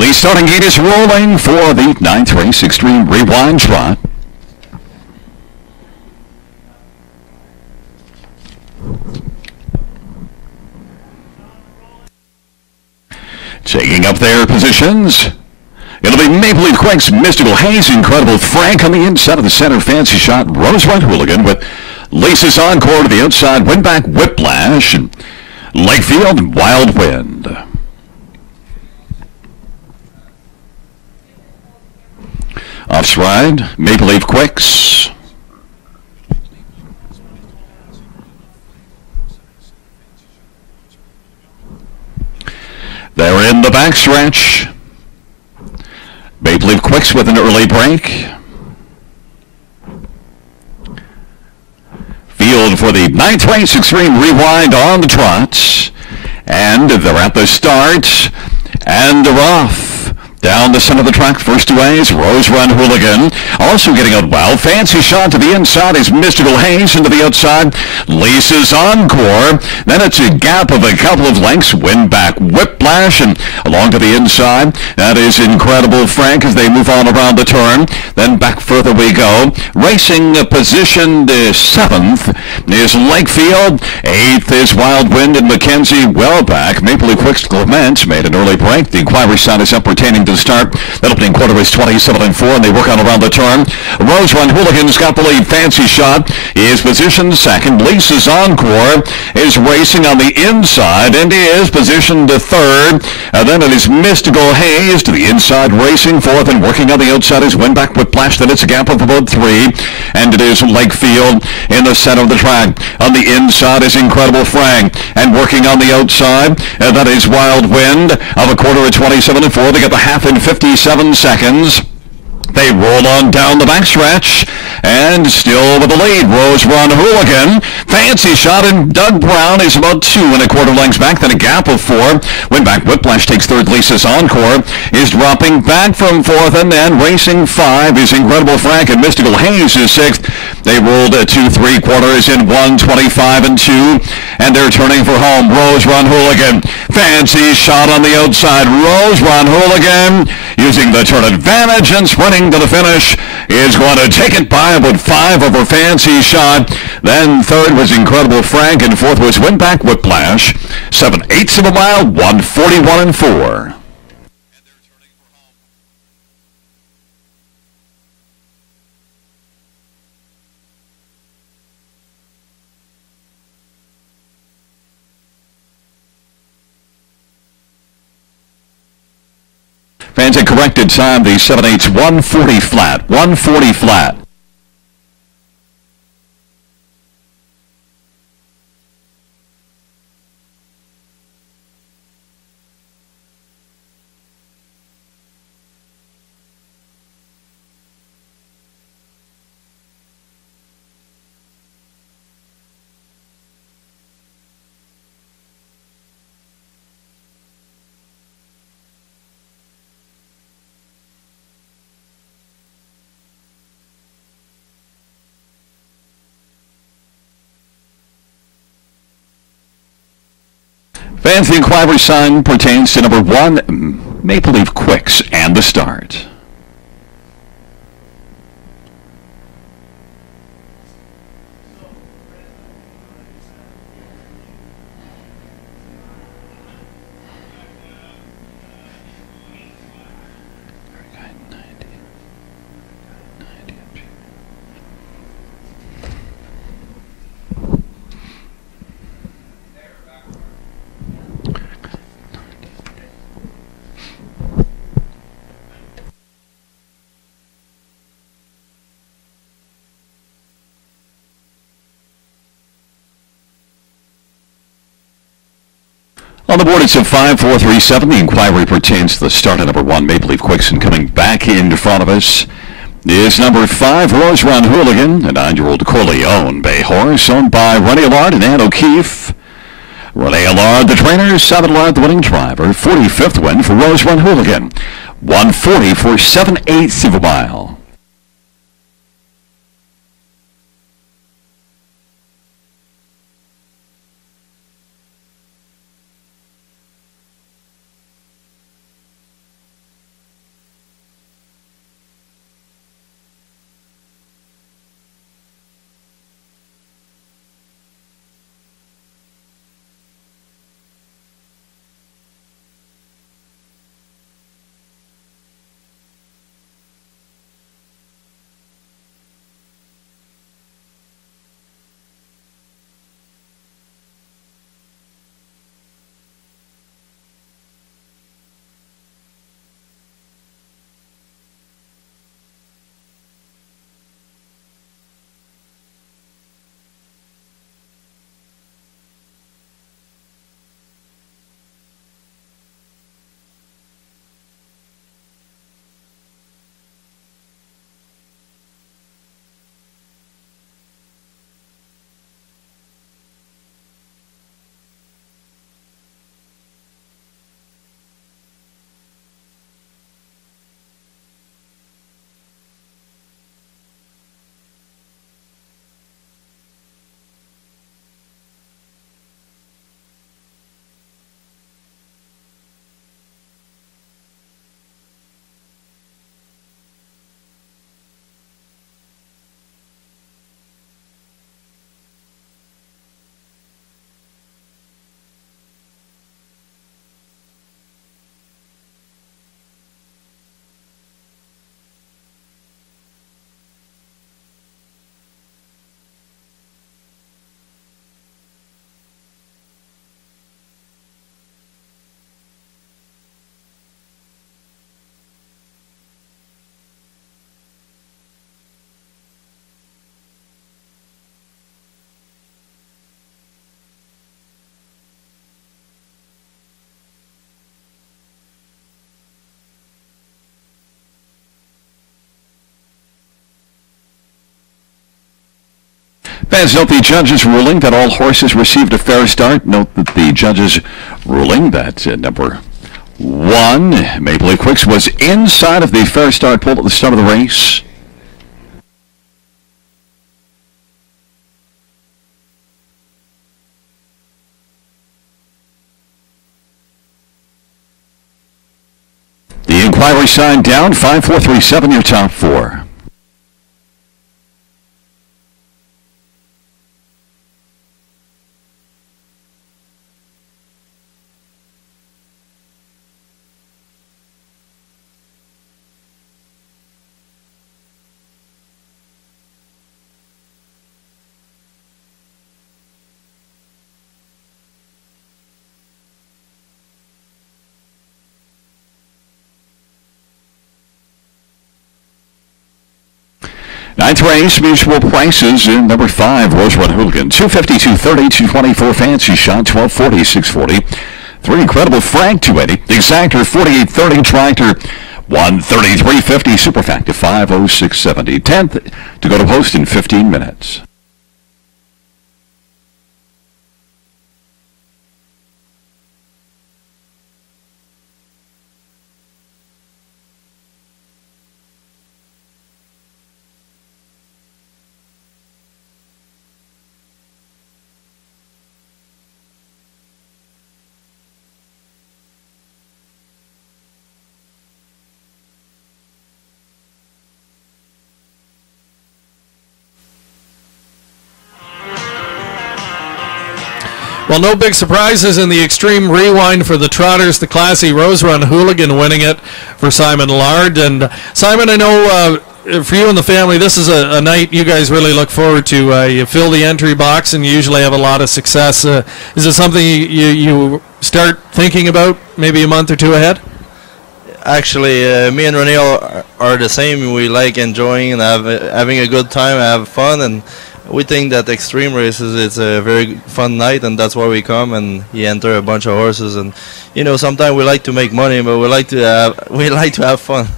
The starting gate is rolling for the 9th race, Xtreme Rewind Trot. Taking up their positions, it'll be Maple Leaf Quick's Mystical Haze, Incredible Frank on the inside of the center, Fancy Shot, Rose Red Hooligan with Lisa's Encore to the outside, Windback Whiplash, and Lakefield Wild Wind. Offside, Maple Leaf Quicks. They're in the backstretch. Maple Leaf Quicks with an early break. Field for the 9th race, Xtreme Rewind on the trot. And they're at the start. And they're off. Down the center of the track, first away is Rose Run Hooligan. Also getting out well. Fancy Shot to the inside is Mystical Haze, and to the outside, Lisa's Encore. Then it's a gap of a couple of lengths. Windback Whiplash, and along to the inside, that is Incredible Frank as they move on around the turn. Then back further we go. Racing positioned 7th is Lakefield. 8th is Wild Wind and Mackenzie well back. Maple Leaf Quicks Clement made an early break. The inquiry sign is up retaining to start. That opening quarter is 27-4, and they work on around the turn. Rose Run Hooligan's got the lead. Fancy Shot is positioned 2nd. Lisa's Encore is racing on the inside and is positioned 3rd. And then it is Mystical Haze to the inside, racing 4th, and working on the outside is Windback Whiplash. Then it's a gap of about 3, and it is Lakefield in the center of the track. On the inside is Incredible Frank, and working on the outside, that is Wild Wind of a quarter at 27-4. They get the half in 57 seconds. They roll on down the backstretch, and still with the lead, Rose Run Hooligan. Fancy Shot and Doug Brown is about 2 1/4 lengths back, then a gap of 4. Windback Whiplash takes 3rd. Lisa's Encore is dropping back from 4th, and then racing 5 is Incredible Frank, and Mystical Haze is 6th. They rolled 2 3/4 in 1:25 2, and they're turning for home. Rose Run Hooligan. Fancy Shot on the outside. Rose Run Hooligan using the turn advantage and sprinting to the finish is going to take it by about 5 over Fancy Shot. Then 3rd was Incredible Frank, and 4th was Windback Whiplash. 7/8 of a mile, 1:41-4. Fans had corrected time, the 7/8's 140 flat, 140 flat. Fans, the inquiry sign pertains to number 1, Maple Leaf Quicks, and the start. On the board, it's a 5-4-3-7. The inquiry pertains to the start of number 1, Maple Leaf Quicks, and coming back in front of us is number 5, Rose Run Hooligan, a 9-year-old Corleone Bay horse owned by Renee Allard and Ann O'Keefe. Renee Allard, the trainer, 7 Allard, the winning driver. 45th win for Rose Run Hooligan. 140 for 7/8 of a mile. Fans, note the judges' ruling that all horses received a fair start. Note that the judges' ruling that number 1, Maple Leaf Quicks, was inside of the fair start pole at the start of the race. The inquiry sign down, 5-4-3-7, your top 4. Ninth race, mutual prices in number 5, Rose Run Hooligan. 250, 230, 224 Fancy Shot, 1240, 640. 3 Incredible Frank, 280. Exactor, 4830. Tractor, 133.50. Superfactor, 506.70. 10th to go to post in 15 minutes. Well, no big surprises in the Xtreme Rewind for the Trotters. The classy Rose Run Hooligan winning it for Simon Lard. And Simon, I know for you and the family, this is a night you guys really look forward to. You fill the entry box and you usually have a lot of success. Is it something you start thinking about maybe a month or two ahead? Actually, me and Rene are the same. We like enjoying and having a good time, have fun, and we think that Xtreme races, it's a very fun night, and that's why we come and you enter a bunch of horses. And you know, sometimes we like to make money, but we like to have fun.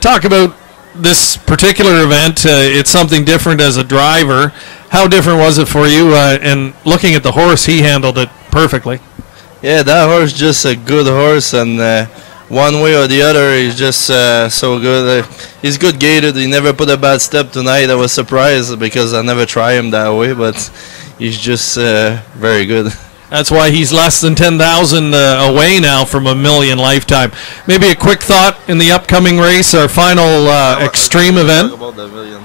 Talk about this particular event. It's something different as a driver. How different was it for you? And looking at the horse, he handled it perfectly. Yeah, that horse is just a good horse, and one way or the other, he's just so good. He's good gated. He never put a bad step tonight. I was surprised because I never try him that way, but he's just very good. That's why he's less than 10,000 away now from $1 million lifetime. Maybe a quick thought in the upcoming race, our final Xtreme event. Talk about the million.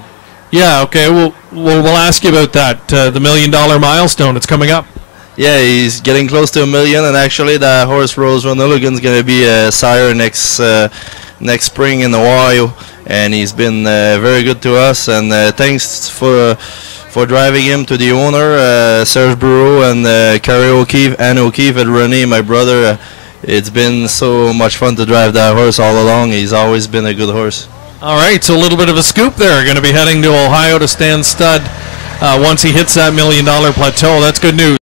Yeah, okay. We'll ask you about that. The $1 million milestone. It's coming up. Yeah, he's getting close to $1 million, and actually that horse Rose Run Hooligan is going to be a sire next spring in Ohio, and he's been very good to us. And thanks for driving him to the owner, Serge Bureau, and Carrie O'Keefe, and O'Keefe and Rene, my brother. It's been so much fun to drive that horse all along. He's always been a good horse. All right, so a little bit of a scoop there. Going to be heading to Ohio to stand stud once he hits that $1 million plateau. That's good news.